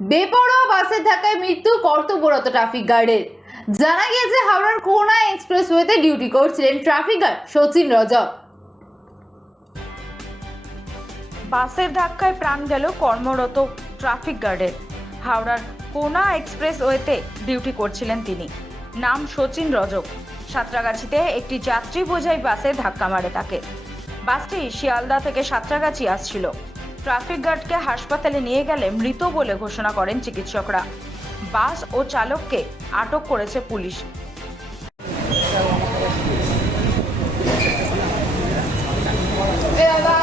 বেপরোয়া বাসের ধাক্কায় মৃত্যু কর্তব্যরত ট্রাফিক গার্ডের। জানা গিয়েছে হাওড়ার কোনা এক্সপ্রেসওয়েতে ডিউটি করছিলেন ট্রাফিক গার্ড সচিন রজক। বাসের ধাক্কায় প্রাণ গেল কর্মরত ট্রাফিক গার্ডের। হাওড়ার কোনা এক্সপ্রেসওয়েতে ডিউটি করছিলেন তিনি। নাম সচিন রজক। সাঁতরাগাছিতে একটি যাত্রী বোঝাই বাসে ধাক্কা মারে তাকে। বাসটি শিয়ালদা থেকে সাঁতরাগাছি আসছিল। ট্রাফিক গার্ডকে হাসপাতালে নিয়ে গেলে মৃত বলে ঘোষণা করেন চিকিৎসকরা। বাস ও চালককে আটক করেছে পুলিশ। বাবা